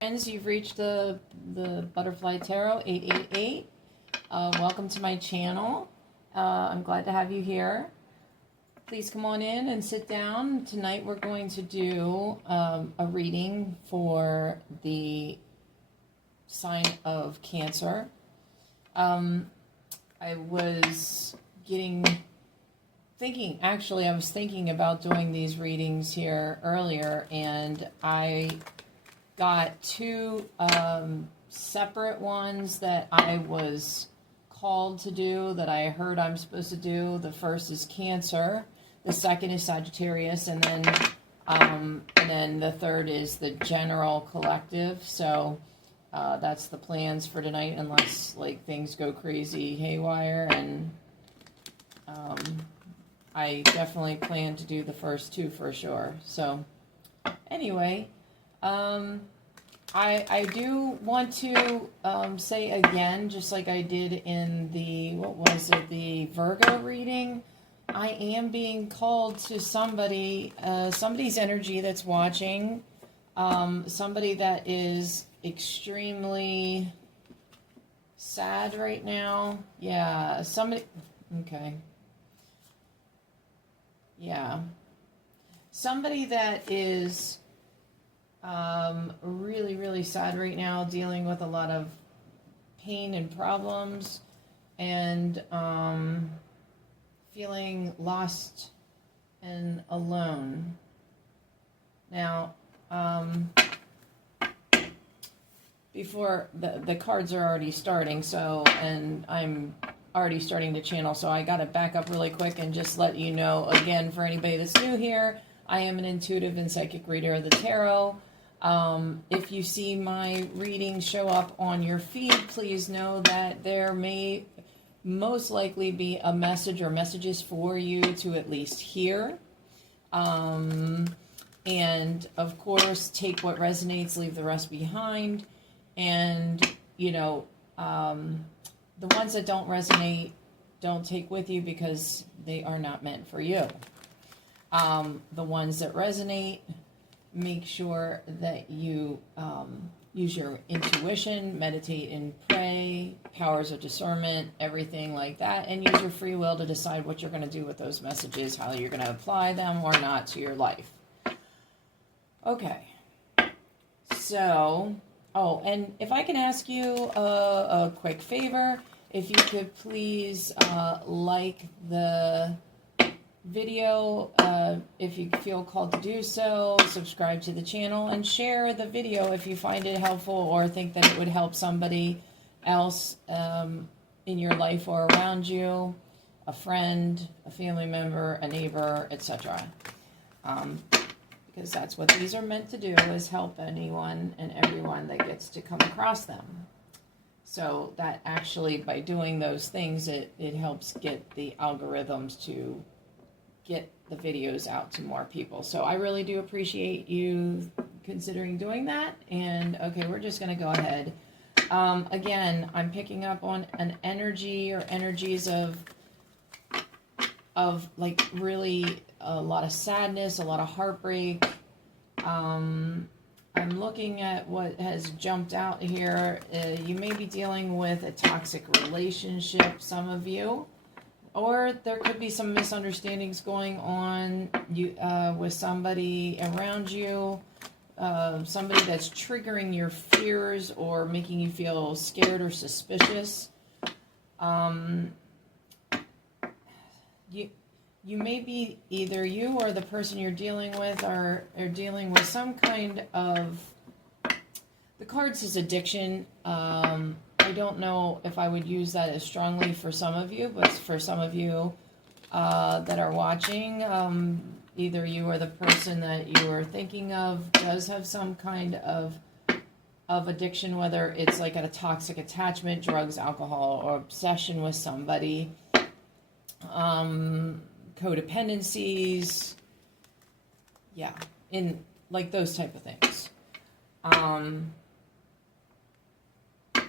Friends, you've reached the Butterfly Tarot 888. Welcome to my channel. I'm glad to have you here. Please come on in and sit down. Tonight we're going to do a reading for the sign of Cancer. I was thinking about doing these readings here earlier, and I got two separate ones that I was called to do, that I heard I'm supposed to do. The first is Cancer, the second is Sagittarius, and then the third is the general collective. So that's the plans for tonight, unless like things go crazy haywire, and I definitely plan to do the first two for sure. So anyway, I do want to say again, just like I did in the Virgo reading, I am being called to somebody's energy that's watching, somebody that is extremely sad right now. Yeah, okay. Yeah. Somebody that is really, really sad right now, dealing with a lot of pain and problems, and feeling lost and alone. Now, before the cards are already starting, and I'm already starting to channel, so I got to back up really quick and just let you know again, for anybody that's new here, I am an intuitive and psychic reader of the tarot. If you see my readings show up on your feed, please know that there may most likely be a message or messages for you to at least hear. And of course, take what resonates, leave the rest behind. And, the ones that don't resonate, don't take with you, because they are not meant for you. The ones that resonate, make sure that you use your intuition, meditate and pray, powers of discernment, everything like that, and use your free will to decide what you're going to do with those messages, how you're going to apply them or not to your life. Okay. So, and if I can ask you a quick favor, if you could please like the video, if you feel called to do so, subscribe to the channel, and share the video if you find it helpful or think that it would help somebody else in your life or around you, a friend, a family member, a neighbor, etc. Because that's what these are meant to do, is help anyone and everyone that gets to come across them. So that actually, by doing those things, it helps get the algorithms to get the videos out to more people. So I really do appreciate you considering doing that. And okay, we're just going to go ahead. Again, I'm picking up on an energy or energies of like really a lot of sadness, a lot of heartbreak. I'm looking at what has jumped out here. You may be dealing with a toxic relationship, some of you. Or there could be some misunderstandings going on with somebody around you, somebody that's triggering your fears or making you feel scared or suspicious. You may be, either you or the person you're dealing with are dealing with some kind of, the card says addiction. I don't know if I would use that as strongly for some of you, but for some of you that are watching, either you or the person that you are thinking of does have some kind of addiction, whether it's like a toxic attachment, drugs, alcohol, or obsession with somebody, codependencies, yeah, in like those type of things.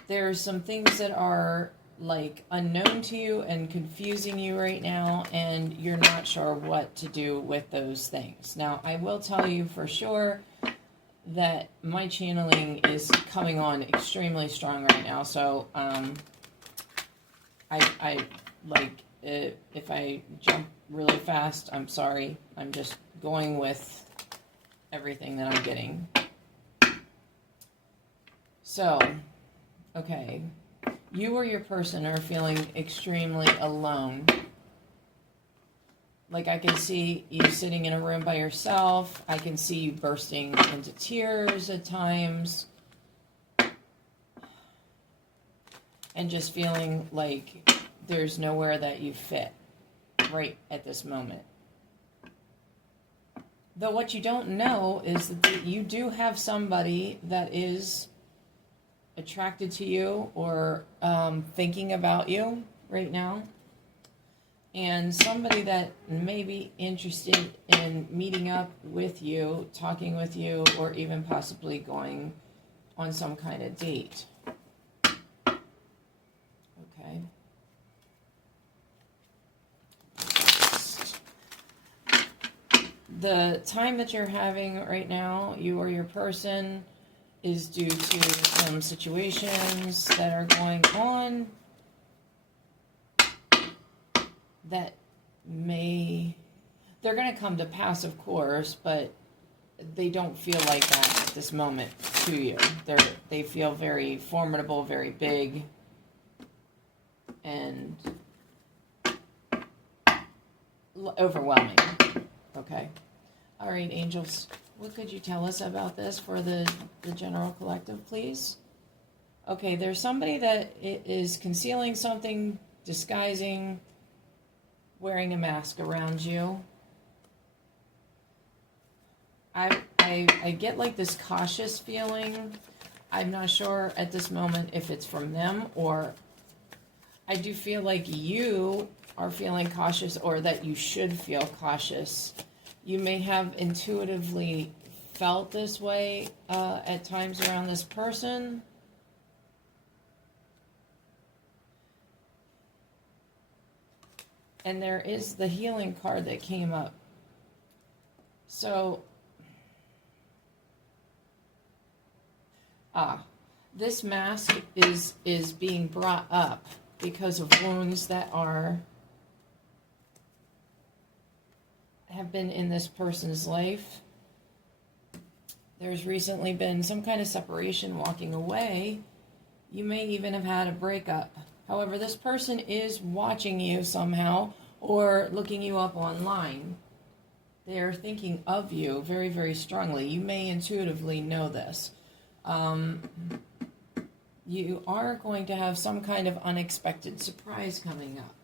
There's some things that are like unknown to you and confusing you right now, and you're not sure what to do with those things. Now, I will tell you for sure that my channeling is coming on extremely strong right now. So, I like, if I jump really fast, I'm sorry. I'm just going with everything that I'm getting. So, okay. You or your person are feeling extremely alone. Like, I can see you sitting in a room by yourself. I can see you bursting into tears at times. And just feeling like there's nowhere that you fit right at this moment. Though what you don't know is that you do have somebody that is attracted to you or thinking about you right now. And somebody that may be interested in meeting up with you, talking with you, or even possibly going on some kind of date. Okay. The time that you're having right now, you or your person, is due to some situations that are going on that they're going to come to pass, of course, but they don't feel like that at this moment to you. They feel very formidable, very big, and overwhelming. Okay. All right, angels, what could you tell us about this for the general collective, please? Okay, there's somebody that is concealing something, disguising, wearing a mask around you. I get like this cautious feeling. I'm not sure at this moment if it's from them, or I do feel like you are feeling cautious, or that you should feel cautious. You may have intuitively felt this way at times around this person. And there is the healing card that came up. So, this mask is being brought up because of wounds that have been in this person's life. There's recently been some kind of separation, walking away. You may even have had a breakup. However, this person is watching you somehow or looking you up online. They are thinking of you very, very strongly. You may intuitively know this. You are going to have some kind of unexpected surprise coming up.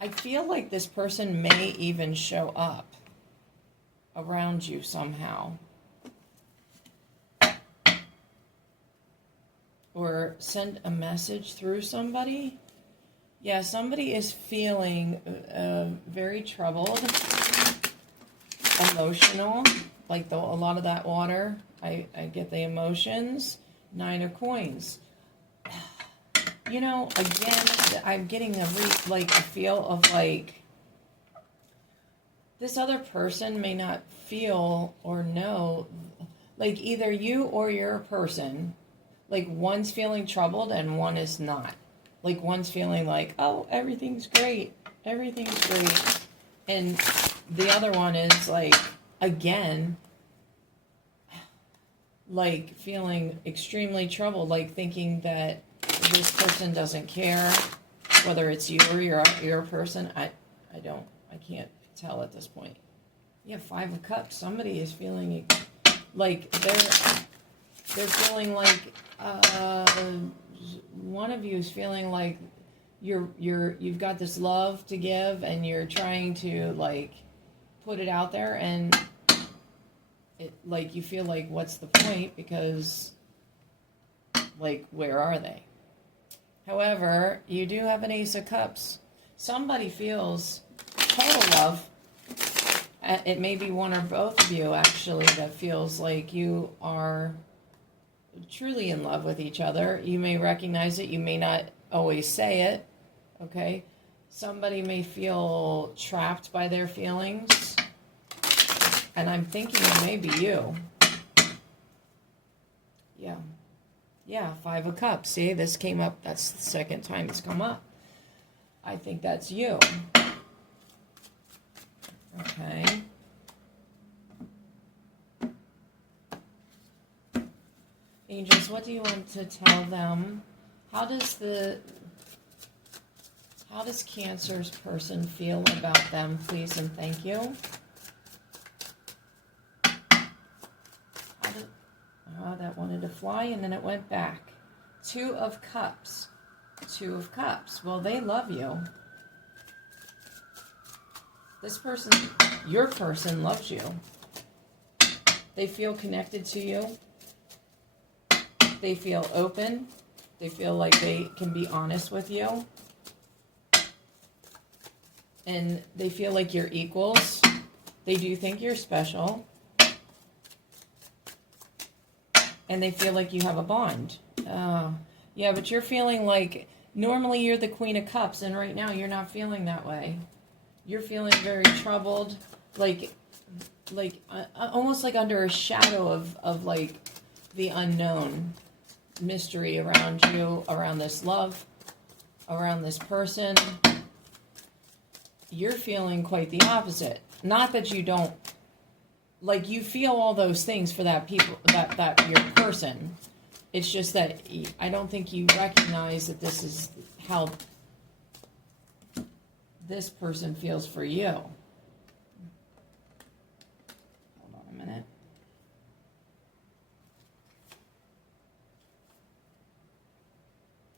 I feel like this person may even show up around you somehow. Or send a message through somebody. Yeah, somebody is feeling very troubled, emotional, like a lot of that water. I get the emotions. 9 of coins. You know, again, I'm getting a feel of like this other person may not feel or know, like either you or your person, like one's feeling troubled and one is not. Like one's feeling like, oh, everything's great. And the other one is like, again, like feeling extremely troubled, like thinking that this person doesn't care, whether it's you or your person. I can't tell at this point. Yeah, 5 of Cups. Somebody is feeling like they're feeling like one of you is feeling like you've got this love to give and you're trying to like put it out there, and it like you feel like what's the point, because like where are they? However, you do have an Ace of Cups. Somebody feels total love. It may be one or both of you actually that feels like you are truly in love with each other. You may recognize it. You may not always say it. Okay? Somebody may feel trapped by their feelings. And I'm thinking it may be you. Yeah. Yeah, Five of Cups. See, this came up. That's the second time it's come up. I think that's you. Okay. Angels, what do you want to tell them? How does Cancer's person feel about them, please and thank you? Oh, that wanted to fly and then it went back. Two of Cups. Two of Cups. Well, they love you. This person, your person, loves you. They feel connected to you. They feel open. They feel like they can be honest with you. And they feel like you're equals. They do think you're special. And they feel like you have a bond. Yeah, but you're feeling like, normally you're the Queen of Cups, and right now you're not feeling that way. You're feeling very troubled, like almost like under a shadow of like the unknown, mystery around you, around this love, around this person. You're feeling quite the opposite. Not that you don't, like, you feel all those things for that people, that your person. It's just that I don't think you recognize that this is how this person feels for you. Hold on a minute.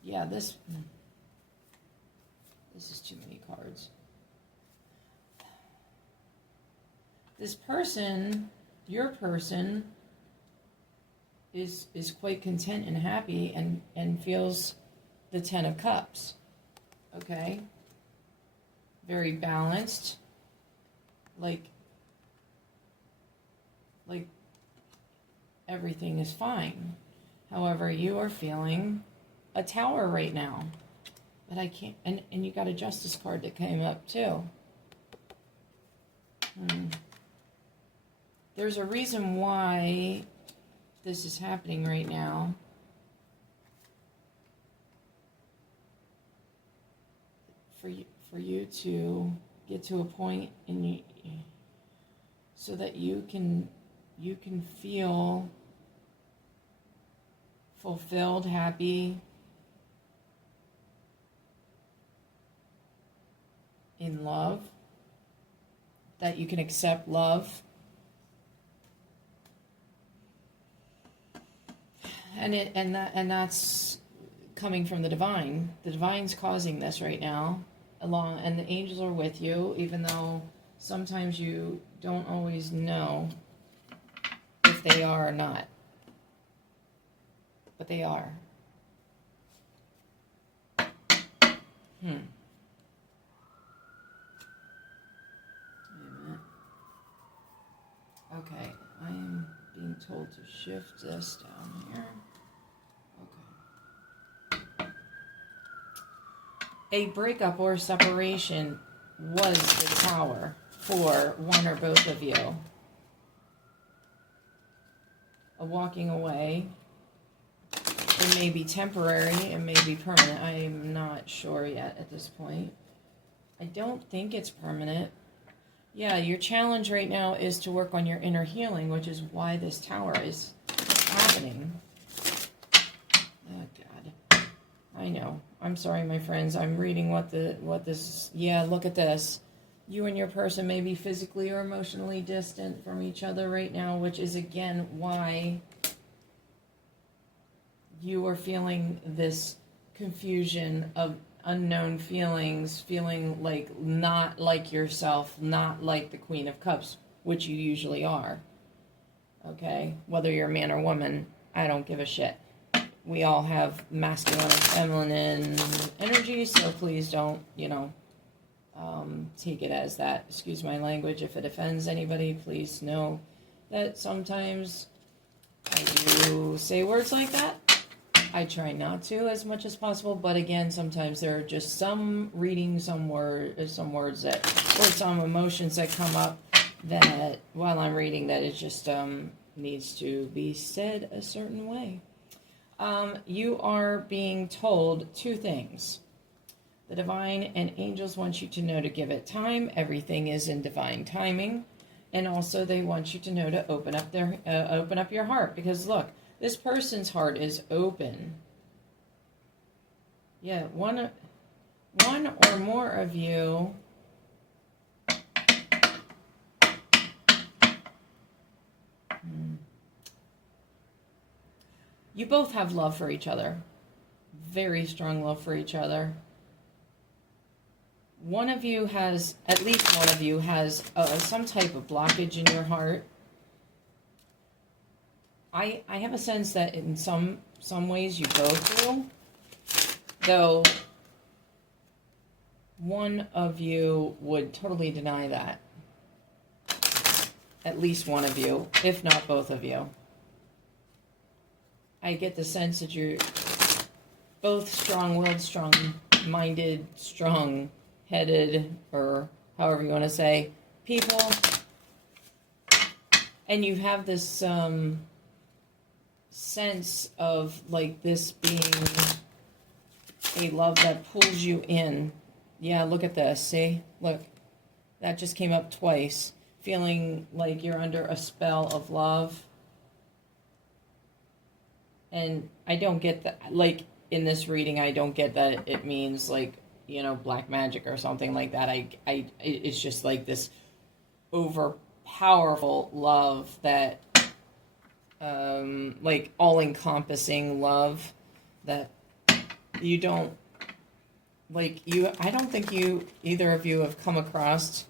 Yeah, this is too many cards. This person, your person, is quite content and happy and feels the Ten of Cups. Okay? Very balanced. Like everything is fine. However, you are feeling a Tower right now. But I can't, and you got a Justice card that came up too. There's a reason why this is happening right now. For you to get to a point so that you can feel fulfilled, happy, in love, that you can accept love. And that's coming from the divine. The divine's causing this right now, and the angels are with you, even though sometimes you don't always know if they are or not. But they are. Wait a minute. Okay, I am being told to shift this down here. Okay. A breakup or separation was the Tower for one or both of you. A walking away. It may be temporary, it may be permanent. I'm not sure yet at this point. I don't think it's permanent. Yeah, your challenge right now is to work on your inner healing, which is why this Tower is happening. Oh, God. I know. I'm sorry, my friends. I'm reading what this... Yeah, look at this. You and your person may be physically or emotionally distant from each other right now, which is, again, why you are feeling this confusion of unknown feelings, feeling like not like yourself, not like the Queen of Cups, which you usually are. Okay? Whether you're a man or woman, I don't give a shit. We all have masculine and feminine energy, so please don't, take it as that. Excuse my language. If it offends anybody, please know that sometimes I do say words like that. I try not to as much as possible, but again, sometimes there are just some readings, some words that, or some emotions that come up that while I'm reading that it just needs to be said a certain way. You are being told two things. The divine and angels want you to know to give it time. Everything is in divine timing. And also they want you to know to open up your heart, because look, this person's heart is open. Yeah, one or more of you you both have love for each other. Very strong love for each other. One of you has, at least one of you has some type of blockage in your heart. I have a sense that in some ways you go through, though one of you would totally deny that. At least one of you, if not both of you. I get the sense that you're both strong-willed, strong-minded, strong-headed, or however you want to say, people. And you have this sense of like this being a love that pulls you in. Yeah, look at this. See? Look. That just came up twice. Feeling like you're under a spell of love. And I don't get that, like, in this reading, I don't get that it means, like, you know, black magic or something like that. It's just like this overpowerful love that, like, all-encompassing love that you don't, like, I don't think either of you have come across,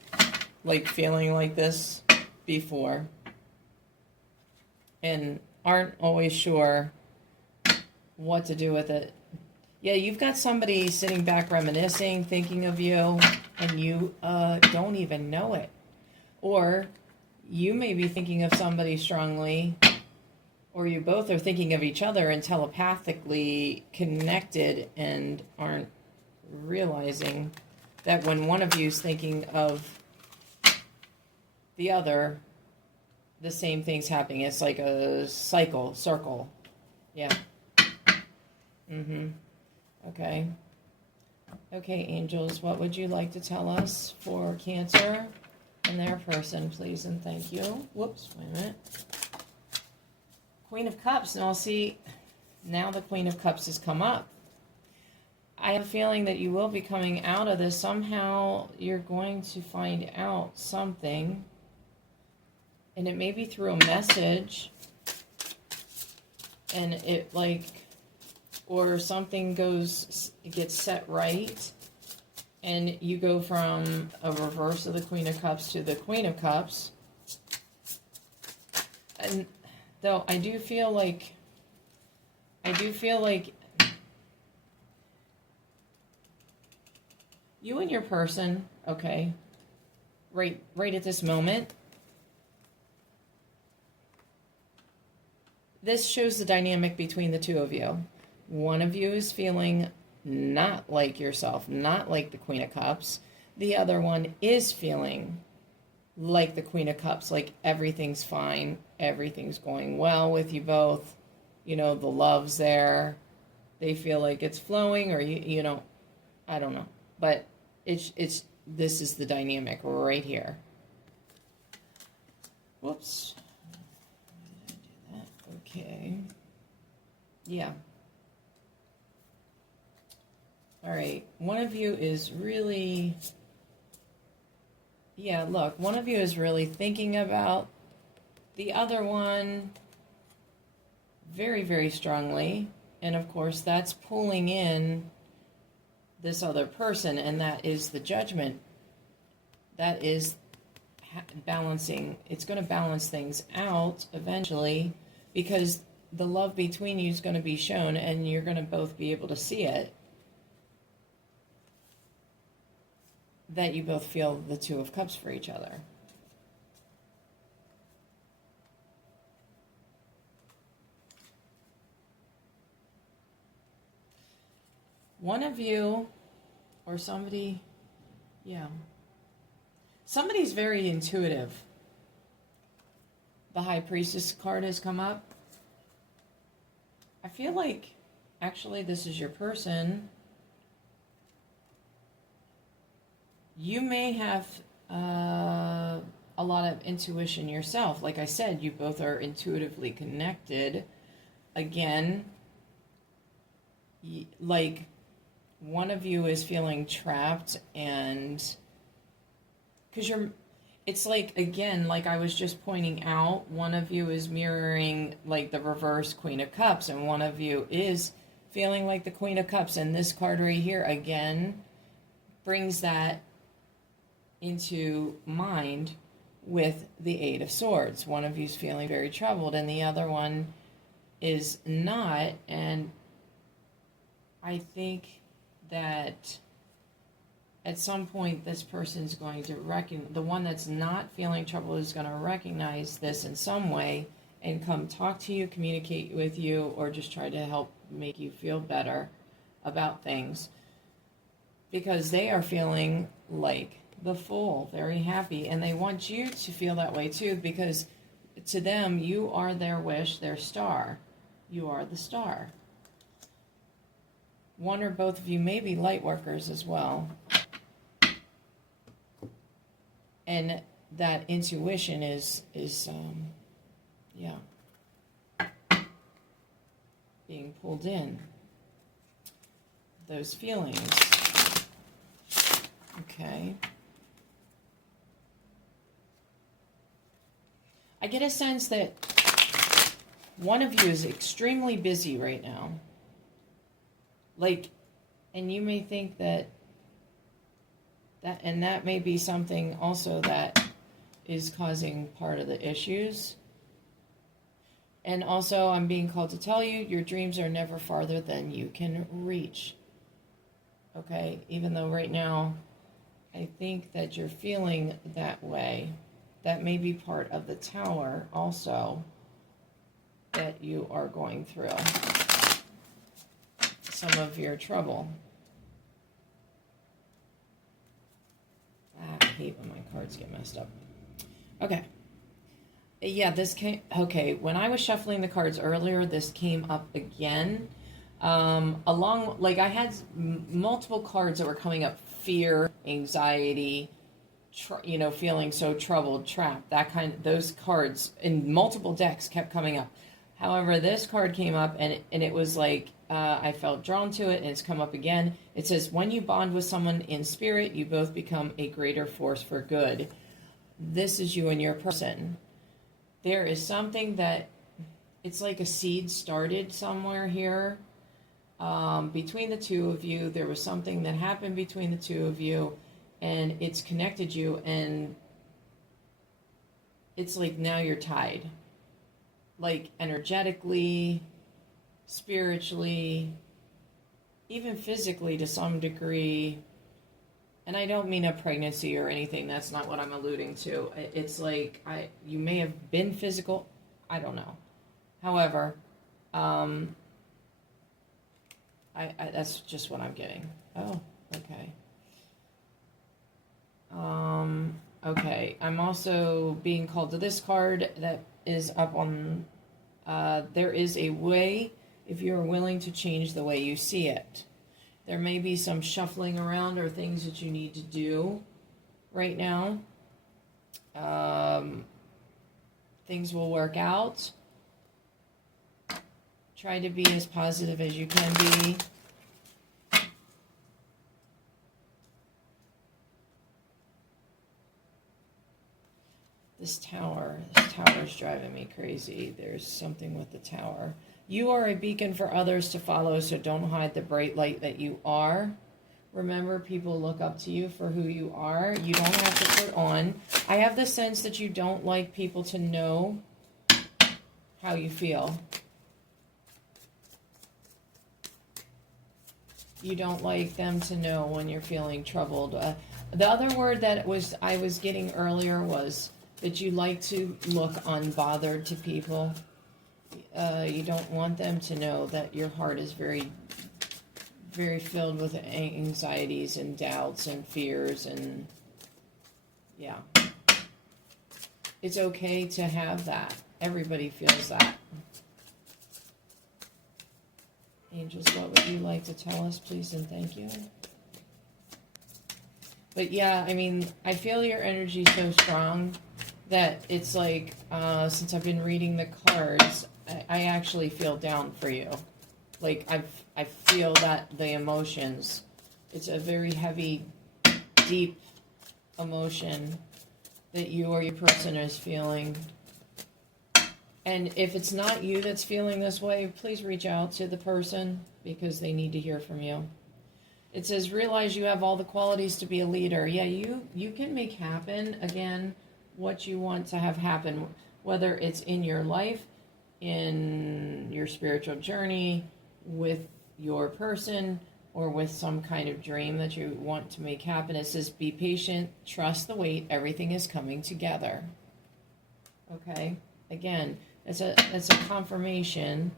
like, feeling like this before. And aren't always sure what to do with it. Yeah, you've got somebody sitting back reminiscing, thinking of you, and you don't even know it. Or you may be thinking of somebody strongly, or you both are thinking of each other and telepathically connected and aren't realizing that when one of you is thinking of the other, the same thing's happening. It's like a circle. Yeah. Okay. Okay, angels, what would you like to tell us for Cancer and their person, please, and thank you. Whoops, wait a minute. Queen of Cups. Now, see, now the Queen of Cups has come up. I have a feeling that you will be coming out of this. Somehow you're going to find out something, and it may be through a message, and it, like, or something gets set right, and you go from a reverse of the Queen of Cups to the Queen of Cups. And though I do feel like you and your person, okay, right at this moment, this shows the dynamic between the two of you. One of you is feeling not like yourself, not like the Queen of Cups. The other one is feeling like the Queen of Cups, like everything's fine, everything's going well with you both. You know, the love's there. They feel like it's flowing, or you know, I don't know. But this is the dynamic right here. Whoops. Did I do that? Okay. Yeah. All right, one of you is really, yeah, look, one of you is really thinking about the other one very, very strongly. And of course, that's pulling in this other person, and that is the Judgment. That is balancing. It's going to balance things out eventually, because the love between you is going to be shown, and you're going to both be able to see it. That you both feel the Two of Cups for each other. One of you, or somebody, yeah. Somebody's very intuitive. The High Priestess card has come up. I feel like actually this is your person. You may have a lot of intuition yourself. Like I said, you both are intuitively connected. Again, like one of you is feeling trapped, and because it's like, again, like I was just pointing out, one of you is mirroring like the reverse Queen of Cups, and one of you is feeling like the Queen of Cups, and this card right here again brings that into mind with the Eight of Swords. One of you is feeling very troubled and the other one is not, and I think that at some point this person's going to the one that's not feeling trouble is going to recognize this in some way and come talk to you, communicate with you, or just try to help make you feel better about things, because they are feeling like the Fool, very happy, and they want you to feel that way too, because to them you are their wish, their star. You are the star. One or both of you may be light workers as well, and that intuition is being pulled in. Those feelings. Okay. I get a sense that one of you is extremely busy right now. Like, and you may think that may be something also that is causing part of the issues. And also, I'm being called to tell you, your dreams are never farther than you can reach. Okay? Even though right now, I think that you're feeling that way. That may be part of the Tower also that you are going through. Some of your trouble. I hate when my cards get messed up. Okay. Yeah, this came... Okay, when I was shuffling the cards earlier, this came up again. Along... Like, I had multiple cards that were coming up. Fear, anxiety... feeling so troubled, trapped, those cards in multiple decks kept coming up. However, this card came up and it was like, I felt drawn to it, and it's come up again. It says, when you bond with someone in spirit, you both become a greater force for good. This is you and your person. There is something that, it's like a seed started somewhere here. Between the two of you, there was something that happened between the two of you, and it's connected you, and it's like now you're tied. Like energetically, spiritually, even physically to some degree. And I don't mean a pregnancy or anything. That's not what I'm alluding to. It's like you may have been physical. I don't know. However, that's just what I'm getting. Oh, okay. Okay, I'm also being called to this card that is up on, there is a way, if you're willing to change the way you see it. There may be some shuffling around or things that you need to do right now. Things will work out. Try to be as positive as you can be. This tower is driving me crazy. There's something with the tower. You are a beacon for others to follow, so don't hide the bright light that you are. Remember, people look up to you for who you are. You don't have to put on. I have the sense that you don't like people to know how you feel. You don't like them to know when you're feeling troubled. The other word that I was getting earlier was that you like to look unbothered to people. You don't want them to know that your heart is very, very filled with anxieties and doubts and fears, and yeah. It's okay to have that. Everybody feels that. Angels, what would you like to tell us, please, and thank you? But yeah, I mean, I feel your energy so strong that it's like, since I've been reading the cards, I actually feel down for you. Like, I feel that the emotions, it's a very heavy, deep emotion that you or your person is feeling. And if it's not you that's feeling this way, please reach out to the person because they need to hear from you. It says, realize you have all the qualities to be a leader. Yeah, you can make happen, again, what you want to have happen, whether it's in your life, in your spiritual journey, with your person, or with some kind of dream that you want to make happen. It says, be patient, trust the wait, everything is coming together. Okay? Again, it's a confirmation,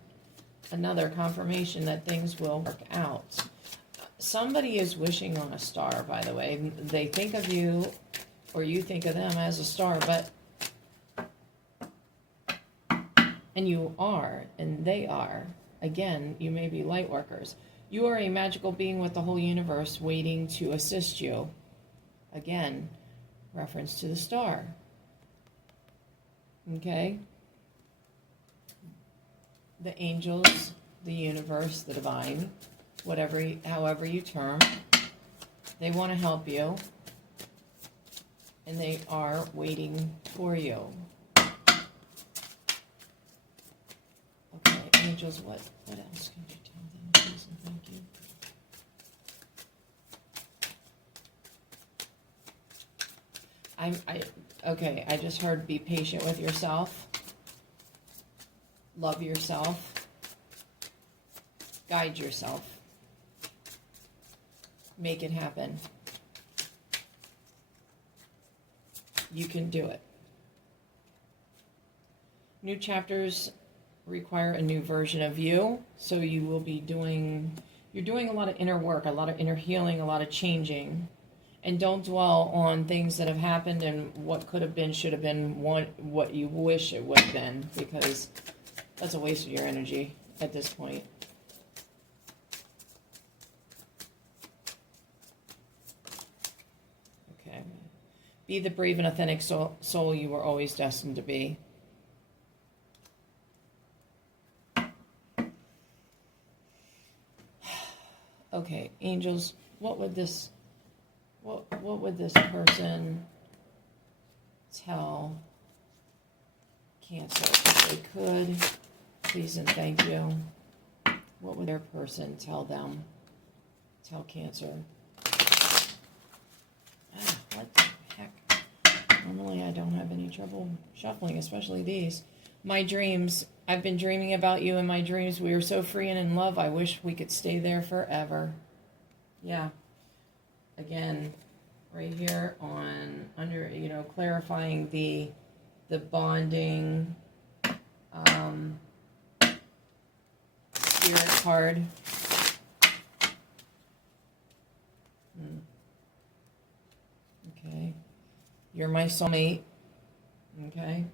another confirmation that things will work out. Somebody is wishing on a star, by the way. They think of you, or you think of them as a star, but, and you are, and they are. Again, you may be light workers. You are a magical being with the whole universe waiting to assist you. Again, reference to the star. Okay? The angels, the universe, the divine, whatever, however you term, they want to help you, and they are waiting for you. Okay, angels, what else can you tell them, please and thank you? Okay, I just heard be patient with yourself, love yourself, guide yourself. Make it happen. You can do it. New chapters require a new version of you, so you will be you're doing a lot of inner work, a lot of inner healing, a lot of changing. And don't dwell on things that have happened and what could have been, should have been, what you wish it would have been, because that's a waste of your energy at this point. Be the brave and authentic soul you were always destined to be. Okay, angels, what would this person tell Cancer if they could? Please and thank you. What would their person tell them? Tell Cancer. What the heck? Normally I don't have any trouble shuffling, especially these. My dreams. I've been dreaming about you in my dreams. We are so free and in love. I wish we could stay there forever. Yeah. Again, right here on under, clarifying the bonding spirit card. Okay. You're my soulmate. Okay.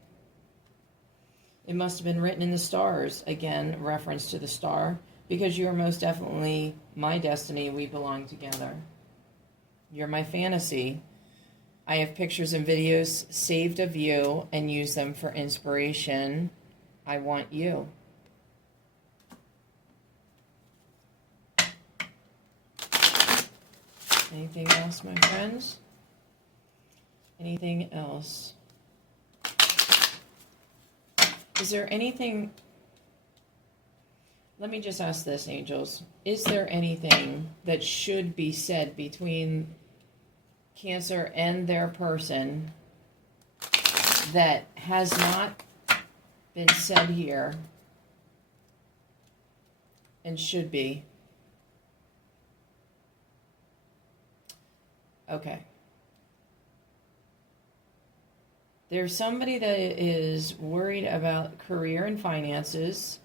It must have been written in the stars. Again, reference to the star. Because you're most definitely my destiny. We belong together. You're my fantasy. I have pictures and videos saved of you and use them for inspiration. I want you. Anything else, my friends? Anything else? Is there anything... Let me just ask this, angels. Is there anything that should be said between Cancer and their person that has not been said here and should be? Okay. There's somebody that is worried about career and finances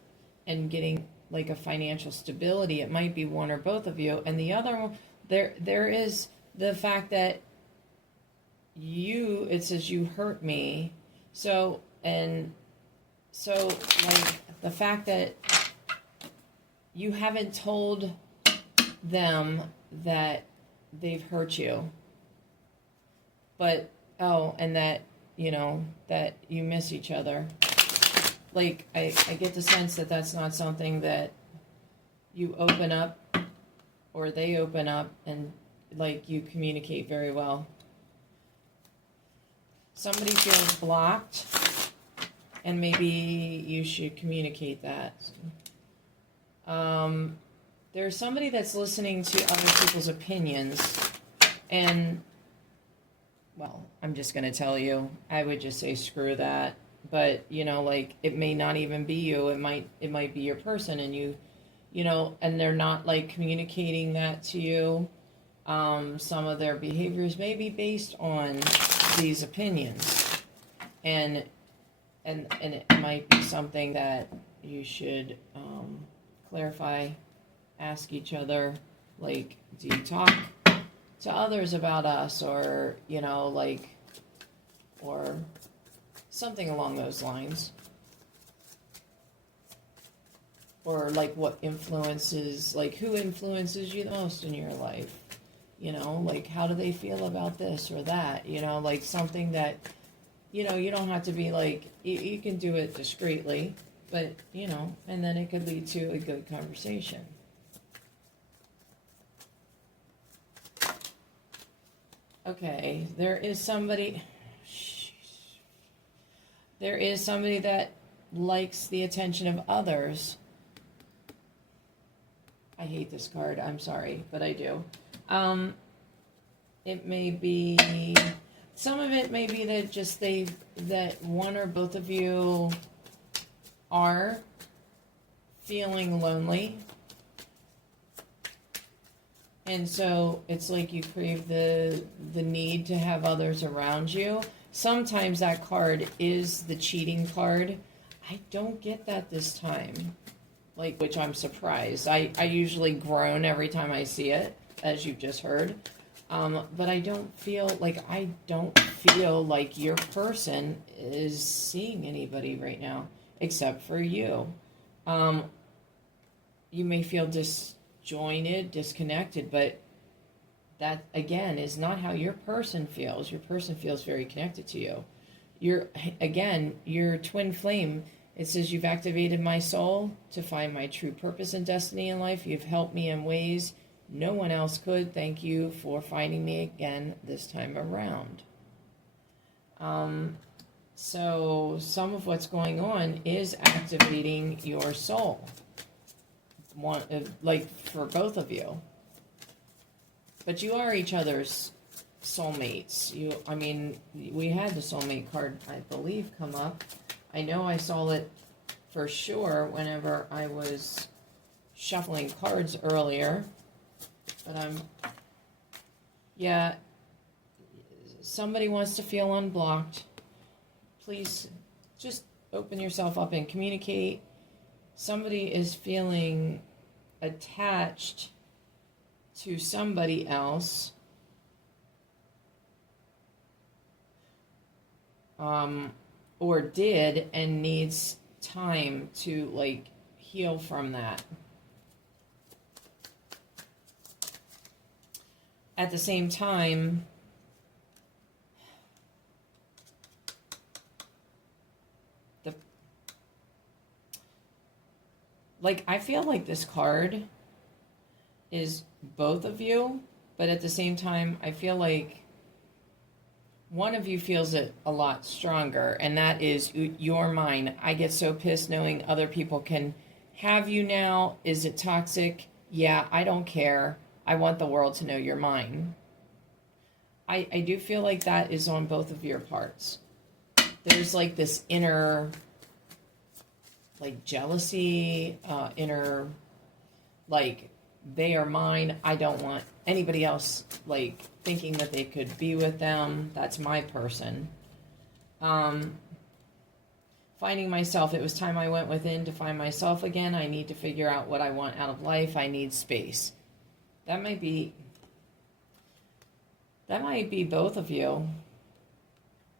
and getting like a financial stability. It might be one or both of you. And the other one, there is the fact that it says you hurt me. So, like the fact that you haven't told them that they've hurt you, but and that that you miss each other. Like I get the sense that that's not something that you open up or they open up and like you communicate very well. Somebody feels blocked, and maybe you should communicate that. There's somebody that's listening to other people's opinions, and, well, I'm just going to tell you, I would just say screw that. But, like, it may not even be you. It might be your person, and and they're not, like, communicating that to you. Some of their behaviors may be based on these opinions, and it might be something that you should clarify, ask each other, like, do you talk to others about us, or or something along those lines, or like what influences, like who influences you the most in your life, like how do they feel about this or that, like something that you don't have to be like, you can do it discreetly, but and then it could lead to a good conversation. Okay, there is somebody that likes the attention of others. I hate this card, I'm sorry, but I do. It may be, some of it may be that that one or both of you are feeling lonely. And so it's like you crave the need to have others around you. Sometimes that card is the cheating card. I don't get that this time, which I'm surprised. I usually groan every time I see it, as you've just heard. But I don't feel like your person is seeing anybody right now, except for you. You may feel disjointed, disconnected, but that again is not how your person feels. Your person feels very connected to you. Your twin flame, it says, you've activated my soul to find my true purpose and destiny in life. You've helped me in ways no one else could. Thank you for finding me again this time around. So some of what's going on is activating your soul. For both of you. But you are each other's soulmates. We had the soulmate card, I believe, come up. I know I saw it for sure whenever I was shuffling cards earlier. But somebody wants to feel unblocked. Please just open yourself up and communicate. Somebody is feeling attached to somebody else, or did, and needs time to heal from that. At the same time, I feel like this card is both of you, but at the same time, I feel like one of you feels it a lot stronger, and that is your mind. I get so pissed knowing other people can have you now. Is it toxic? Yeah, I don't care. I want the world to know you're mine. I do feel like that is on both of your parts. There's this inner jealousy, inner they are mine. I don't want anybody else thinking that they could be with them. That's my person. Finding myself. It was time I went within to find myself again. I need to figure out what I want out of life. I need space. That might be both of you.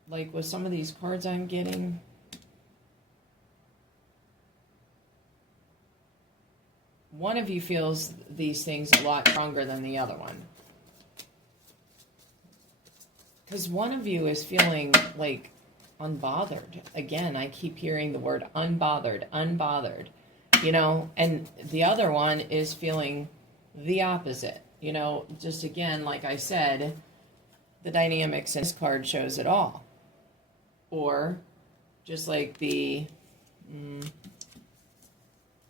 With some of these cards I'm getting. one of you feels these things a lot stronger than the other one. Because one of you is feeling like unbothered. Again, I keep hearing the word unbothered, you know, and the other one is feeling the opposite, you know, just again, like I said, the dynamics in this card shows it all. Or just like the,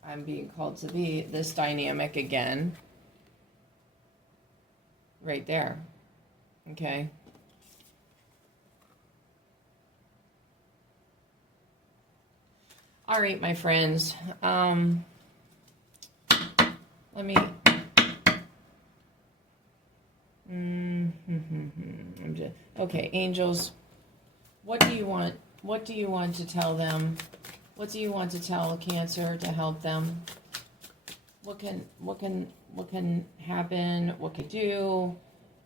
I'm being called to be this dynamic again, right there, okay? All right, my friends, let me, okay, angels, what do you want to tell them? What do you want to tell Cancer to help them? What can happen? What can do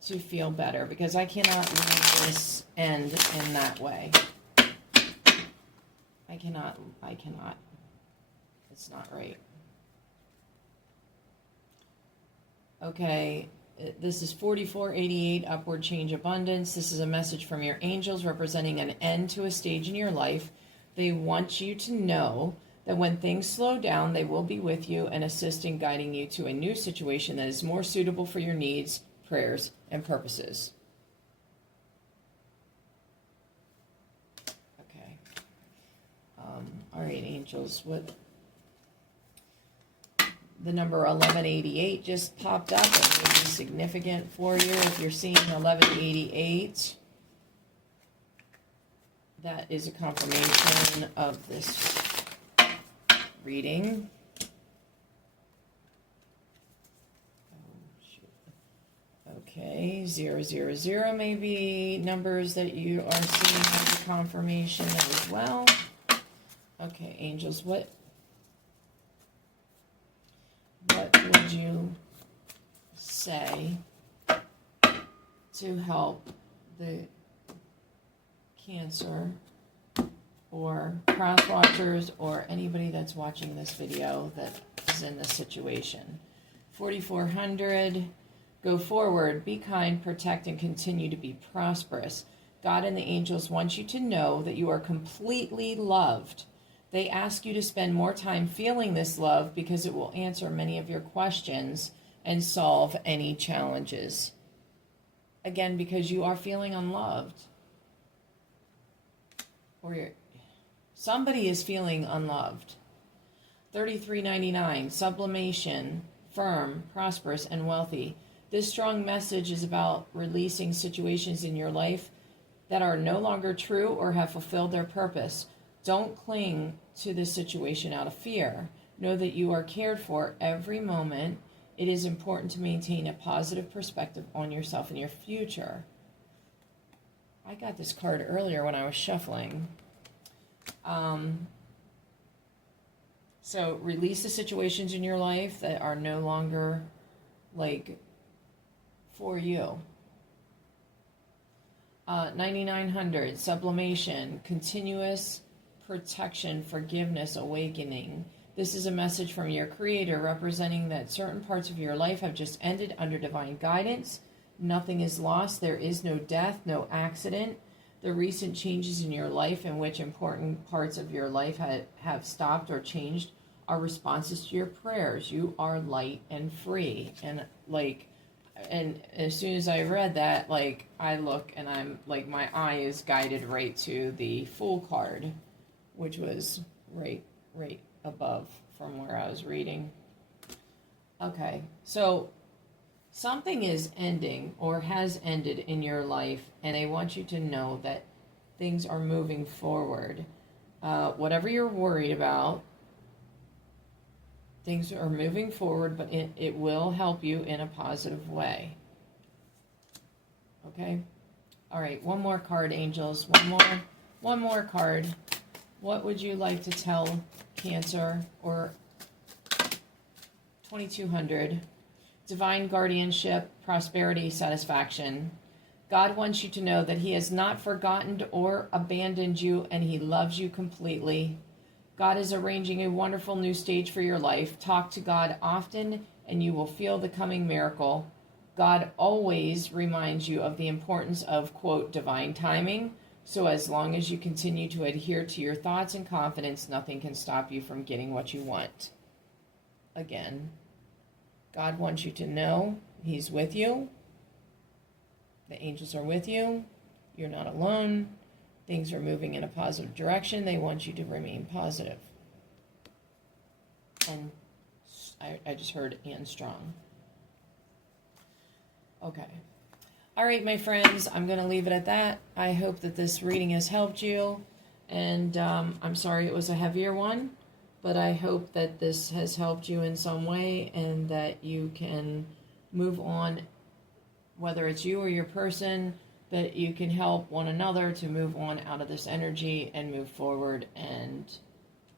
to feel better? Because I cannot let this end in that way. I cannot. It's not right. Okay, this is 4488, Upward Change Abundance. This is a message from your angels representing an end to a stage in your life. They want you to know that when things slow down, they will be with you and assisting, guiding you to a new situation that is more suitable for your needs, prayers, and purposes. Okay. All right, angels, what? The number 1188 just popped up. It may be significant for you if you're seeing 1188. That is a confirmation of this reading. Okay, 000 may be numbers that you are seeing as a confirmation as well. Okay, angels, what would you say to help the Cancer or cross watchers or anybody that's watching this video that is in this situation? 4400, go forward, be kind, protect, and continue to be prosperous. God and the angels want you to know that you are completely loved. They ask you to spend more time feeling this love because it will answer many of your questions and solve any challenges. Again, because you are feeling unloved. Or somebody is feeling unloved. 3399, sublimation, firm, prosperous, and wealthy. This strong message is about releasing situations in your life that are no longer true or have fulfilled their purpose. Don't cling to this situation out of fear. Know that you are cared for every moment. It is important to maintain a positive perspective on yourself and your future. I got this card earlier when I was shuffling. So release the situations in your life that are no longer like for you. 9900, sublimation, continuous protection, forgiveness, awakening. This is a message from your creator representing that certain parts of your life have just ended under divine guidance. Nothing is lost. There is no death, no accident. The recent changes in your life in which important parts of your life have stopped or changed are responses to your prayers. You are light and free. And as soon as I read that, I look and I'm like, my eye is guided right to the Fool card, which was right above from where I was reading. Okay, so something is ending or has ended in your life, and they want you to know that things are moving forward. Whatever you're worried about, things are moving forward, but it will help you in a positive way. Okay? All right, one more card, angels. One more card. What would you like to tell Cancer? Or 2200. Divine guardianship, prosperity, satisfaction. God wants you to know that he has not forgotten or abandoned you, and he loves you completely. God is arranging a wonderful new stage for your life. Talk to God often, and you will feel the coming miracle. God always reminds you of the importance of, quote, divine timing. So as long as you continue to adhere to your thoughts and confidence, nothing can stop you from getting what you want. Again, God wants you to know He's with you. The angels are with you. You're not alone. Things are moving in a positive direction. They want you to remain positive. And I just heard and strong. Okay. All right, my friends, I'm going to leave it at that. I hope that this reading has helped you. And I'm sorry it was a heavier one, but I hope that this has helped you in some way and that you can move on, whether it's you or your person, that you can help one another to move on out of this energy and move forward and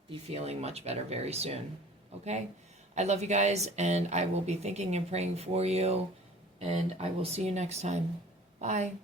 be feeling much better very soon. Okay? I love you guys, and I will be thinking and praying for you, and I will see you next time. Bye.